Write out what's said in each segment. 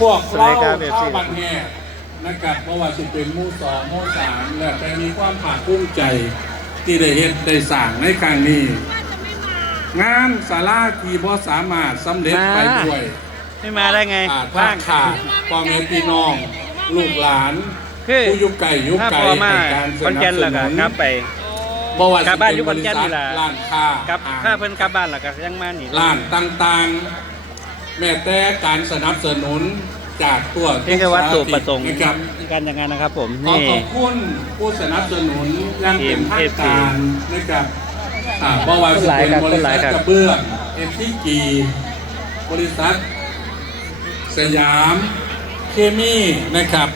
พวกสวัสเราดีครับชาว FC บันแห่นะครับเพราะว่าจะเป็นหมู่สองหมู่สามและแต่มีความภาคภูมิใจที่ได้เห็นได้สั่งในครั้งนี้ งานสาราที่บ่สามารถสำเร็จไปด้วยไม่มาได้ไงอ่าถ้าว่างขาดพ่อแม่พี่น้อง ลูกหลานคือผู้อยุคไก่ยุคถ้าไก่พอมาในการสคอนนับแก่นสแล้วก็นุนกลับไปบ่ว่ากลัจะบบ้านเป็นอยู่บขอนริแก่นษันี่ทล่ะร้านค้ากลับห้างถ้าเพิ่นกลับบ้านแล้วก็ยังมานี่ร้านต่างๆ แม้แต่การสนับสนุนจากตัวเพียงแต่วัตถุประสงค์นะครับ การอย่างนั้นนะครับ ผมขอนี่ ขอบคุณผู้สนับสนุนอยังเป็นทางทีมการนะครับอ่าบ่ว่าจะเป็นคนบหลายริครับคนหลายครับษัทกระเบื้องเอทีจีบริษัท สยามเคมีนะครับ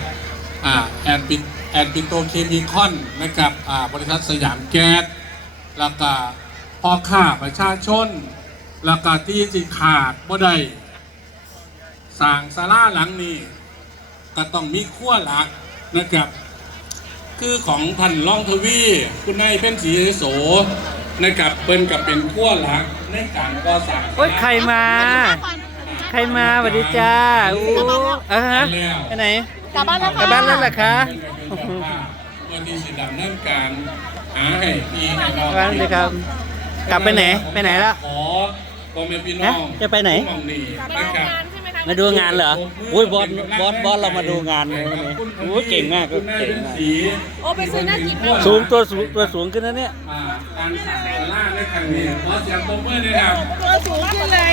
อ่าแอนปิแอนปิโตเคมีคอนนะครับอ่าบริษัทสยามแก๊สแล้วก็พ่อค้าประชาชน แล้วก็ที่สิขาดบ่ได้ สร้างศาลาหลังนี้ก็ต้องมีขั้วหลักนะครับ คือของท่านรองทวีคุณนายเพ่นศรีโสนะครับเปิ้นกับเป็นขั้วหลักในการก่อสร้างโอ้ยใครมา ใครมาสวัสดีจ้าอู้เออฮะไปไหนกลับบ้านแล้วกลับบ้านแล้วเหรอคะวันนี้สิดำเนินการหาให้พี่ให้น้องกลับบ้านเลยครับ กลับไปไหนไปไหนแล้วขอพ่อแม่พี่น้องฮะจะไปไหนผู้มองนี่นะครับ มาดูงานเหรออุ้ยบอสบอสบอสเรามาดูงานเลยวันนี้โอ้ยเก่งมากคุณนายเก่งเป็นมากสีโอ้ไปซื้อหน้ากินมาสูงตัวสูงตัวสูงขึ้นนะเนี่ยอ่าการสั่งสลาในครั้งนี้ขอเสียงปรบมือด้วยครับตัวสูงขึ้นเลย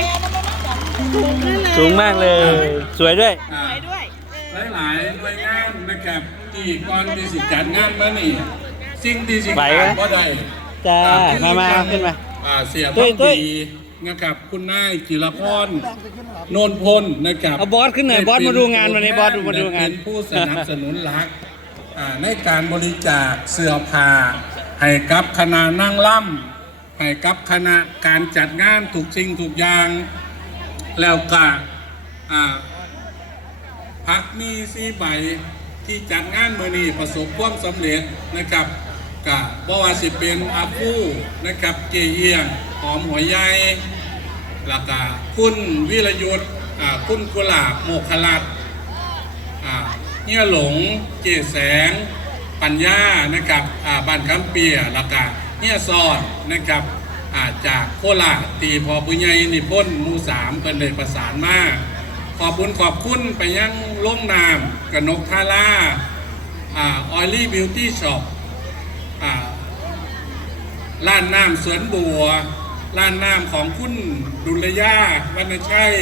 สูงขึ้นเลยสูงมากเลย สวยด้วยอ่าสวยด้วยหลายๆหน่วยงานนะครับที่ก่อนที่สิจัดงานมานี่สิ่งที่สิไหวขาไหมดบ่ได้จ้าอ่มามาคือขึ้นมาอ่าเสียตุ้ต้ยองตุ้ยดี นะครับ คุณนายจิรพรโนนพลนะครับเอาบอสขึ้นหน่อยบอสมาดูงานวันนี้บอสมาดูงานเป็นผู้สนับสนุนหลักอ่าในการบริจาคเสื้อผ้าให้กับคณะนั่งล่ำให้กับคณะการจัดงานถูกสิ่งถูกอย่าง แล้วก็อ่าพักมีสีใบที่จัดงานเมื่อนี้ประสบความสำเร็จนะครับ กับว่าสิเป็นอาฟูนะครับเกเอียงหอมหัวใหญ่แล้วก็คุณวิรยุทธ์คุณกุหลาบโมกขลัดเฮียหลงเกศแสง ปัญญานะครับบ้านคำเปียแล้วก็เฮียซอนนะครับาจากโคราชตีพอปุญญยนิพนธ์มูสามเป็นเลยประสานมาขอบคุณขอบคุณไปยังล่มนามกนกทาร่าอ่าออยลี่บิวตี้ช็อป อ่าร้านน้ำสวนบัวร้านน้ำของคุณดุลยาวรรณชัย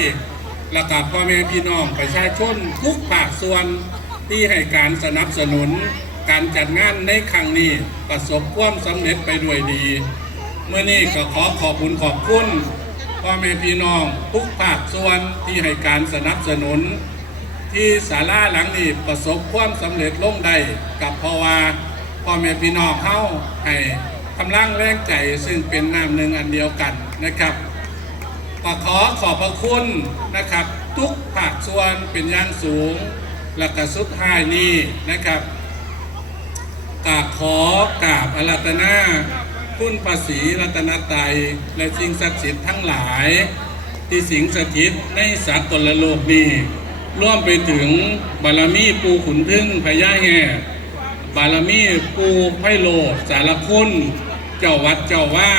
แล้วก็พ่อแม่พี่น้องประชาชนทุกภาคส่วนที่ให้การสนับสนุนการจัดงานในครั้งนี้ประสบความสำเร็จไปด้วยดี เมื่อนี้ก็ขอขอบคุณขอบคุณพ่อแม่พี่น้องทุกภาคส่วนที่ให้การสนับสนุน ที่ศาลาหลังนี้ประสบความสำเร็จลงได้กับเพราะว่า พ่อแม่พี่น้องเฮาให้กำลังแรงใจซึ่งเป็นน้ำหนึ่งอันเดียวกันนะครับก็ขอขอบพระคุณนะครับ ทุกภาคส่วนเป็นอย่างสูง และก็สุดท้ายนี้นะครับกราบขอกราบอรัตนาคุณภาษีรัตนไตยและสิ่งศักดิ์สิทธิ์ทั้งหลาย ที่สิงสถิตในสากลโลกนี้ร่วมไปถึงบารมีปูขุนทึ่งพญาแห่ บารมีปูไพโลสารคุณ เจ้าวัดเจ้าว่า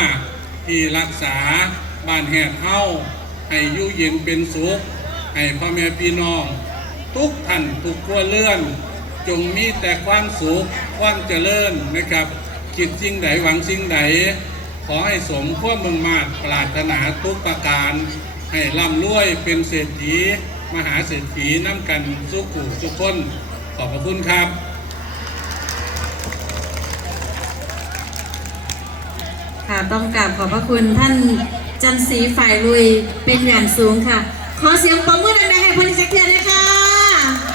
ที่รักษาบ้านแห่เท่าให้อยู่เย็นเป็นสุข ให้พ่อแม่พี่น้อง ทุกท่านทุกครัวเลื่อน จงมีแต่ความสุขความเจริญนะครับคิดสิ่งใดหวังสิ่งใด ขอให้สมความมุ่งมาตรปรารถนาทุกประการ ให้ร่ำรวยเป็นเศรษฐี มหาเศรษฐีน้ำกันสุขุสุขคน ขอบพระคุณครับ ค่ะต้องกราบขอบพระคุณท่านจันทร์ศรีฝ่ายลุยเป็นอย่างสูงค่ะ ขอเสียงปรบมือดังๆให้พลิสักเทียนเลยค่ะ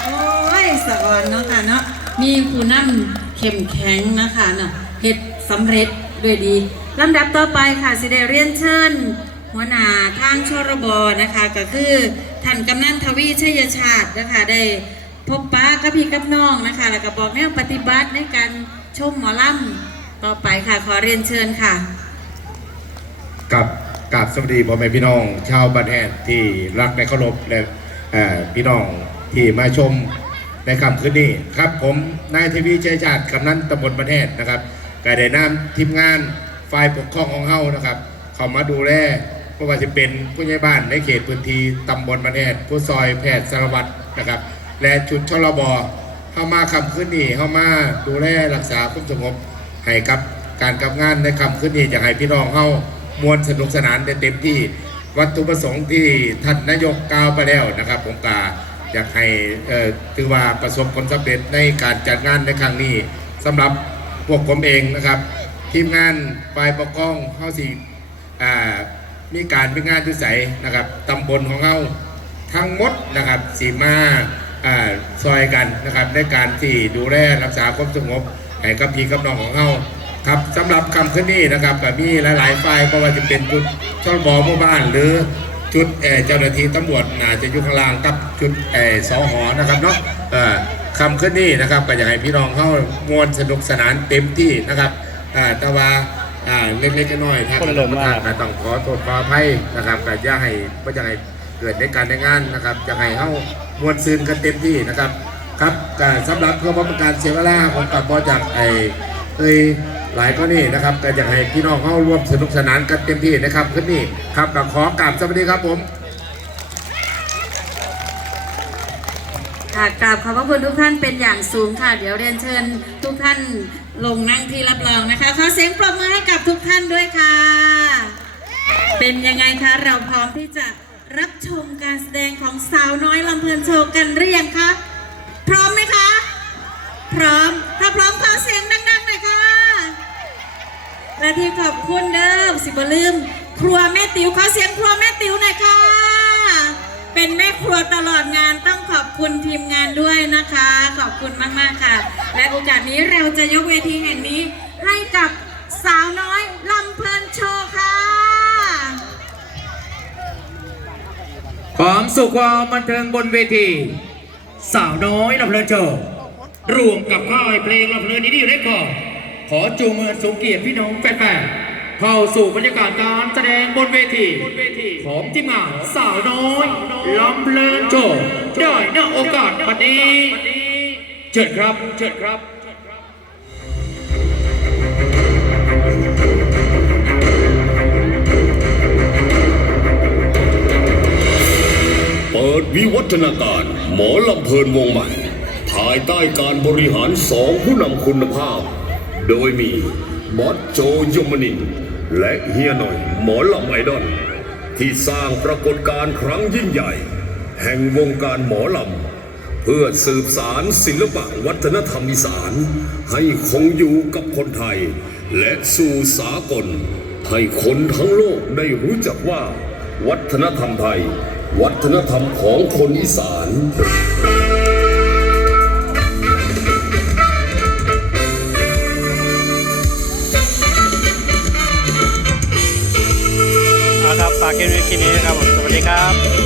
โอ้ยสะออนเนาะค่ะเนาะมีผู้นำเข้มแข็งนะคะเนาะเฮ็ดสำเร็จด้วยดีลำดับต่อไปค่ะสิได้เรียนเชิญหัวหน้าทางชรบนะคะ ก็คือท่านกำนันทวีชัยชาตินะคะ ได้พบป้ากับพี่กับน้องนะคะ แล้วก็บอกแนวปฏิบัติในการชมหมอลำต่อไปค่ะขอเรียนเชิญค่ะ กับกราบสวัสดีพ่อแม่พี่น้อง ชาวบ้านแฮดที่รักและเคารพและพี่น้องที่มาชมในคำคืนนี้ครับ ผมนายทวีชัยชาติกำนันตำบลประเทศนะครับก็ได้นำทีมงานฝ่ายปกครองของเฮานะครับ เข้ามาดูแลเพราะว่าจะเป็นผู้ใหญ่บ้านในเขตพื้นที่ตำบลประเทศผู้ซอยแพทย์สารวัตรนะครับ และชุดชลบเข้ามาคำขึ้นนี่เข้ามาดูแลรักษาความสงบให้กับการกับงานในคำขึ้นนี่จะให้พี่น้องเข้า มวลสนุกสนานเต็มที่ วัตถุประสงค์ที่ท่านนายกกล่าวไปแล้วนะครับ ผมกาอยากให้ถือว่าประสบผลสำเร็จในการจัดงานในครั้งนี้สำหรับพวกผมเองนะครับ ทีมงานฝ่ายปกครองเข้าสีมีการเป็นงานทุใสนะครับตำบลของเขาทั้งหมดนะครับสีมาซอยกันนะครับในการที่ดูแลรักษาความสงบให้กับพี่กับน้องของเรา ครับสำหรับคำขึ้นนี้นะครับก็มีหลายๆฝ่ายเพราะว่าจะเป็นจุดชลบอหมู่บ้านหรือจุดเจ้าหน้าที่ตำรวจน่าจจะอยู่ข้างล่างกับจุดเอสอหอนะครับเนาะคำขึ้นนี้นะครับก็อยากให้พี่น้องเข้ามวลสนุกสนานเต็มที่นะครับแต่ว่าเล็กๆน้อยๆถ้าคนเริ่มาต้องขอโทษขออภัยนะครับก็อย่าให้ก็จะให้เกิดในการในงานนะครับจะให้เข้ามวลซืนกันเต็มที่นะครับครับสำหรับเพื่อป้องกันเสียเวลาผมกับบอจากไอ้เอ้ย หลายก็นี่นะครับก็อยากให้พี่น้องเข้าร่วมสนุกสนานกันเต็มที่นะครับขึ้นนี่ครับก็ขอกราบสวัสดีครับผมค่ะกราบขอบพระคุณทุกท่านเป็นอย่างสูงค่ะ เดี๋ยวเรียนเชิญทุกท่านลงนั่งที่รับรองนะคะขอเสียงปรบมือให้กับทุกท่านด้วยค่ะ เป็นยังไงคะเราพร้อมที่จะรับชมการแสดงของสาวน้อยลำเพลินโชว์กันหรือยังคะพร้อมไหมคะ พร้อมถ้าพร้อมขอเสียงดังๆหน่อยค่ะ และที่ขอบคุณเดิมสิบลืม ครัวแม่ติ๋วขอเสียงครัวแม่ติ๋วหน่อยค่ะ เป็นแม่ครัวตลอดงานต้องขอบคุณทีมงานด้วยนะคะ ขอบคุณมากๆค่ะ และโอกาสนี้เราจะยกเวทีแห่งนี้ให้กับสาวน้อยลำเพลินโชว์ค่ะความสุขความบันเทิงบนเวที สาวน้อยลำเพลินโชว์รวมกับค่ายเพลงลำเพลินดีๆเรคคอร์ดข อจูงมือสมเกียรติพี่น้องแฟนๆเข้าสู่บรรยากาศการแสดงบนเวที ของทีมงานสาวน้อยลำเพลินโชว์ได้ณโอกาสบัดนี้เชิญครับเชิญครับเปิดวิวัฒนาการหมอลำเพลินวงใหม่ ภายใต้การบริหารสองผู้นำคุณภาพ โดยมีบอสโจยมนิน และเฮียหน่อยหมอลำไอดอลที่สร้างปรากฏการณ์ครั้งยิ่งใหญ่ แห่งวงการหมอลำ เพื่อสืบสารศิลปะวัฒนธรรมอีสาน ให้คงอยู่กับคนไทย และสู่สากล ให้คนทั้งโลกได้รู้จักว่า วัฒนธรรมไทย วัฒนธรรมของคนอีสาน คลิปนี้นะครับผมสวัสดีครับ